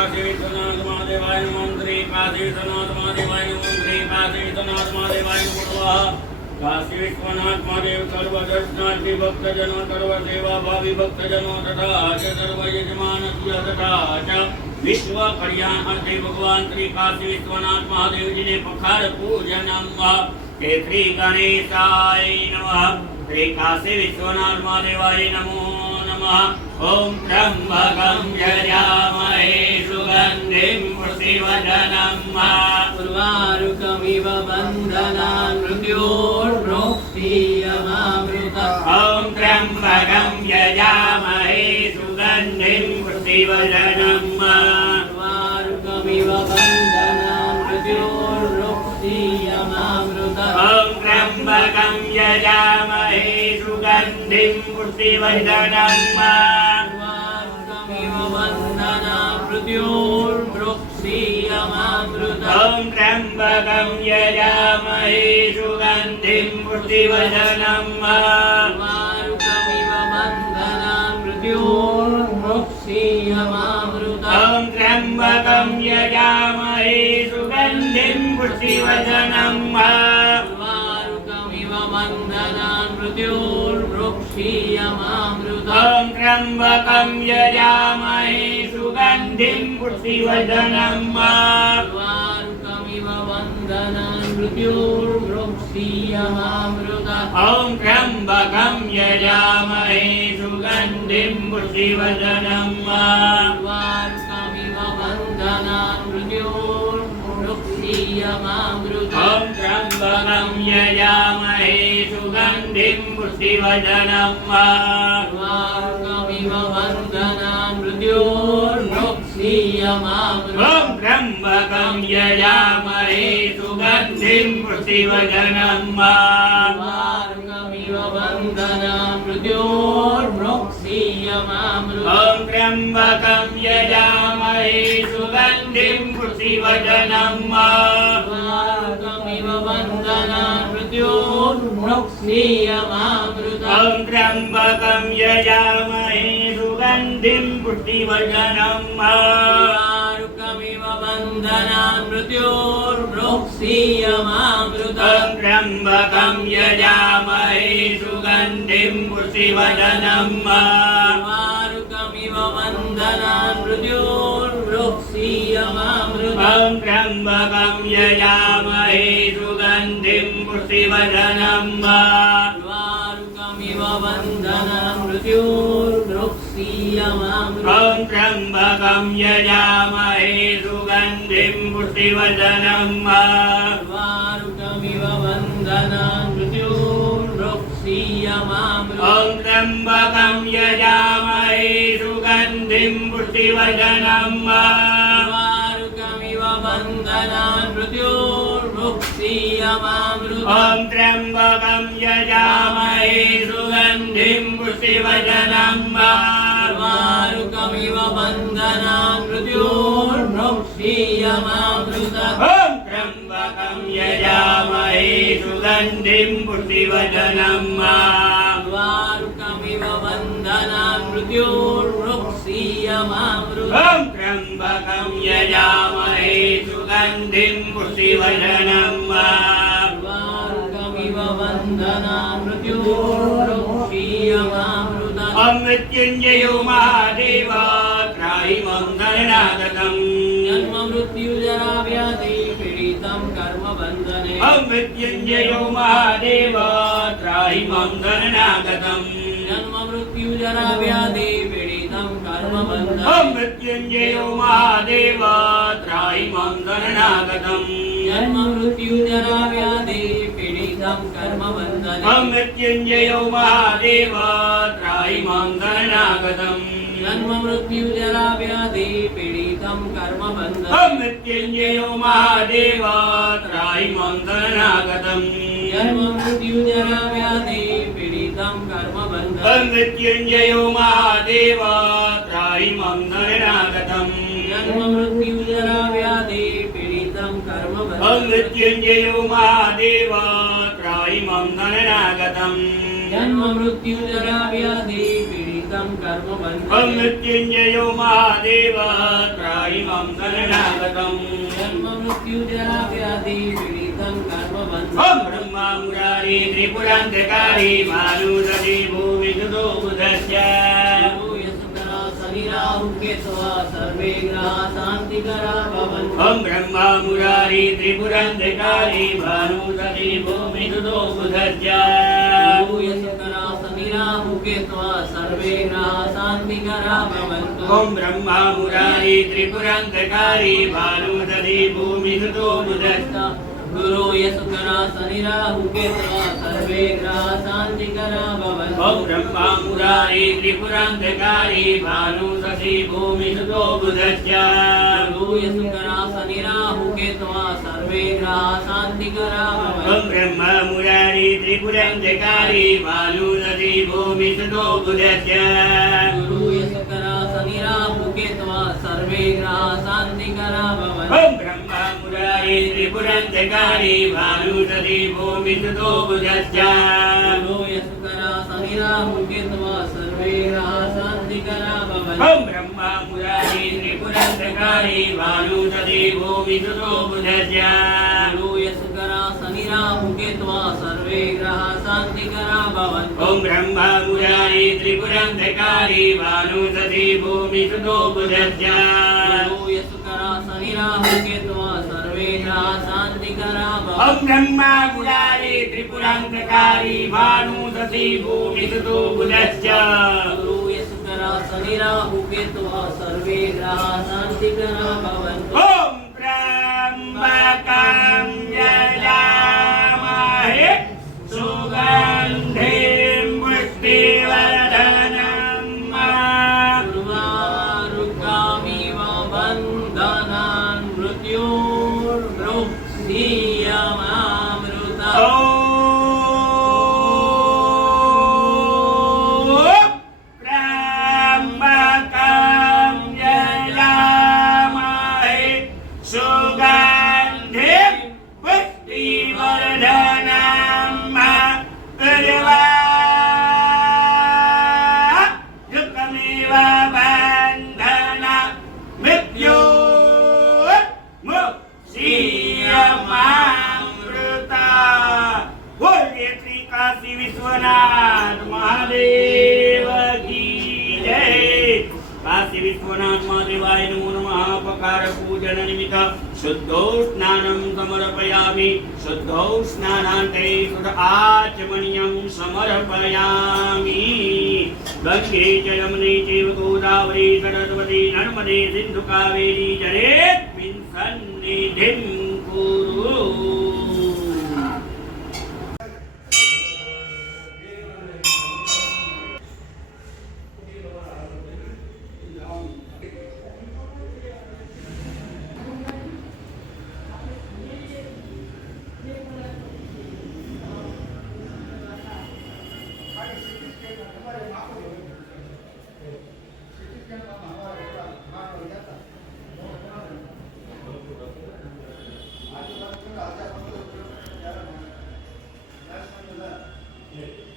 काशी विश्वनाथ महादेवाय नमः। श्री काशी विश्वनाथ महादेवाय नमः। श्री काशी विश्वनाथ महादेवाय नमः। काशी विश्वनाथ महादेव सर्वदर्शनार्थी भक्तजनों सर्व सेवा भावी भक्तजनों तथा सर्व यजमान तथा विश्व कल्याणार्थी भगवान श्री काशी विश्वनाथ महादेव जी ने पखार पूजनम हे श्री गणेशाय नमः। श्री काशी विश्वनाथ महादेवाय नमो नमः। ओम त्र्यंबकं यजामहे सुगंधिं पुष्टिवर्धनम् उर्वारुकमिव बन्धनान् मृत्योर्मुक्तियमामृतम्। ओम त्र्यंबकं यजामहे सुगंधिं पुष्टिवर्धनम् उर्वारुकमिव बन्धनान् मृत्योर्मुक्तियमामृतम्। ओम त्र्यंबकं यजामहे सुगंधिं पुष्टिवर्धनम् उर्वारुकमिव बन्धनान् मृत्योर्मुक्तियमामृतम्। ओम त्र्यंबकं यजामहे सुगंधिं पुष्टिवर्धनम् उर्वारुकमिव बन्धनान् मृत्योर्मुक्तियमामृतम्। ओम त्र्यंबकं यजामहे सुगंधिं पुष्टिवर्धनम् उर्वारुकमिव बन्धनान् मृत्योर्मुक्तियमामृतम्। ओम त्र्यंबकं यजामहे सुगंधिं पुष्टिवर्धनम् उर्वारुकमिव बन्धनान् मृत्योर्मुक्तियमामृतम्। ओम त्र्यंबकं यजामहे सुगंधिं पुष्टिवर्धनम् उर्वारुकमिव बन्धनान् मृत्योर्मुक्तियमामृतम्। ओम त्र्यंबकं यजामहे सुगंधिं पुष्टिवर्धनम् उर्वारुकमिव बन्धनान् मृत्योर्मुक्तियमामृतम्। ओम त्र्यंबकं यजामहे सुगंधिं पुष्टिवर्धनम् उर्वारुकमिव बन्धनान् मृत्योर्मुक्तियमामृतम्। ओम त्र्यंबकं यजामहे सुगंधिं पुष्टिवर्धनम् उर्वारुकमिव बन्धनान् मृत्योर्मुक्तियमामृतम्। ओम त्र्यंबकं यजामहे सुगंधिं पुष्टिवर्धनम् उर्वारुकमिव बन्धनान् मृत्योर्मुक्तियमामृतम्। ओम त्र्यंबकं यजामहे सुगंधिं पुष्टिवर्धनम् उर्वारुकमिव बन्धनान् मृत्योर्मुक्तियमामृतम्। ओम त्र्यंबकं यजामहे सुगंधिं पुष्टिवर्धनम् उर्वारुकमिव बन्धनान् मृत्योर्मुक्तियमामृतम्। ओम त्र्यंबकं यजामहे सुगंधिं पुष्टिवर्धनम् उर्वारुकमिव बन्धनान् मृत्योर्मुक्तियमामृतम्। ओम त्र्यंबकं यजामहे सुगंधिं पुष्टिवर्धनम् उर्वारुकमिव बन्धनान् मृत्योर्मुक्तियमामृतम्। ओम त्र्यंबकं यजामहे सुगंधिं पुष्टिवर्धनम् उर्वारुकमिव बन्धनान् मृत्योर्मुक्तियमामृतम्। ओम त्र्यंबकं यजामहे सुगंधिं पुष्टिवर्धनम् उर्वारुकमिव बन्धनान् मृत्योर्मुक्तियमामृतम्। ओम त्र्यंबकं यजामहे सुगंधिं पुष्टिवर्धनम् उर्वारुकमिव बन्धनान् मृत्योर्मुक्तियमामृतम्। ओम मृत्युंजयो महादेव त्राहि मम शरणागतम् जन्म मृत्यु जरा व्याधि पीडितं कर्म बन्धने। ओम मृत्युंजयो महादेव त्राहि मम शरणागतम् जन्म मृत्यु जरा व्याधि पीडितं कर्म बन्धने। ओम मृत्युंजयो महादेव त्राहि मम शरणागतम् जन्म मृत्यु जरा व्याधि पीडितं कर्म बन्धने। ओम मृत्युंजयो महादेव त्राहि मम शरणागतम् जन्म मृत्यु जरा व्याधि पीडितं कर्म बन्धने। ओम मृत्युंजयो महादेव त्राहि मम शरणागतम् जन्म मृत्यु जरा व्याधि पीडितं कर्म बन्धने। ओम मृत्युंजयो महादेव त्राहि मम शरणागतम् जन्म मृत्यु जरा व्याधि पीडितं कर्म बन्धने। ओम मृत्युंजयो महादेव त्राहि मम शरणागतम् जन्म मृत्यु जरा व्याधि पीडितं कर्म ओम मृत्युंजयो महादेव त्राहि मां शरणागतम् जन्म मृत्यु जरा व्याधि पीडितं कर्मबन्धनम् ओम ब्रह्मा मुरारी त्रिपुरांतकारी मानुषधि भूमिसुतो बुधस्य यशकरा शनि राहु केतवा सर्वे ग्रहा शान्तिकरा भवन्तु ओम ब्रह्मा मुरारी त्रिपुरांतकारी मानुषधि भूमिसुतो बुधस्य यशकरा शनि राहु केतवा सर्वे ग्रहा शान्तिकरा भवन्तु ओम ब्रह्मा मुरारी त्रिपुरांतकारी मानुषधि भूमिसुतो बुधस्य गुरु यशकरा शनि राहु केतवा सर्वे ग्रहा शान्तिकरा भवन्तु ओम ब्रह्मा मुरारी त्रिपुरांतकारी भानुषधि भूमिसुतो बुधस्य गुरु यशकरा शनि राहु केतवा सर्वे ग्रहा शान्तिकरा भवन्तु ओम ब्रह्मा मुरारी त्रिपुरांतकारी भानुषधि भूमिसुतो बुधस्य गुरु यशकरा शनि राहु केतवा सर्वे ग्रहा शान्तिकरा भवन्तु ओम ब्रह्मा मुरारी त्रिपुरांतकारी भानुषधि भूमिसुतो बुधस्य गुरु यशकरा शनि राहु केतवा सर्वे ग्रहा शान्तिकरा भवन्तु ओम ब्रह्मा मुरारी त्रिपुरांतकारी भानुषधि भूमिसुतो बुधस्य गुरु यशकरा शनि राहु केतवा सर्वे ग्रहा शान्तिकरा भवन्तु ओम ब्रह्मा मुरारी त्रिपुरांतकारी भानुषधि भूमिसुतो बुधस्य गुरु यशकरा शनि राहु केतवा सर्वे ग्रहा शान्तिकरा भवन्तु ओम ब्रह्मा मुरारी त्रिपुरांतकारी भानुषधि भूमिसुतो बुधस्य गुरु यशकरा शनि राहु केतवा सर्वे ग्रहा शान्तिकरा भवन्तु ओम त्र्यंबकं यजामहे सुगन्धिं पुष्टिवर्धनम् उर्वारुकामिव बन्धनान् मृत्योर्मुक्षीयमामृता त्र्यंबकं यजामहे सुगन्धिं पुष्टिवर्धनम् उर्वारुकमिव बन्धनान् मृत्योर्मुक्षीयमामृता। बोलिए श्री काशी विश्वनाथ महादेव की जय। काशी विश्वनाथ महादेवाय नमो नमः। पकार पूजन निमित्त शुद्धौ स्नानं समर्पयामि। शुद्धौ स्नानान्ते शुद्ध आचमनीयं समर्पयामि। गंगे च यमुने चैव गोदावरी सरस्वती नर्मदे सिन्धु कावेरी जलेऽस्मिन् सन्निधिं कुरु। Yeah.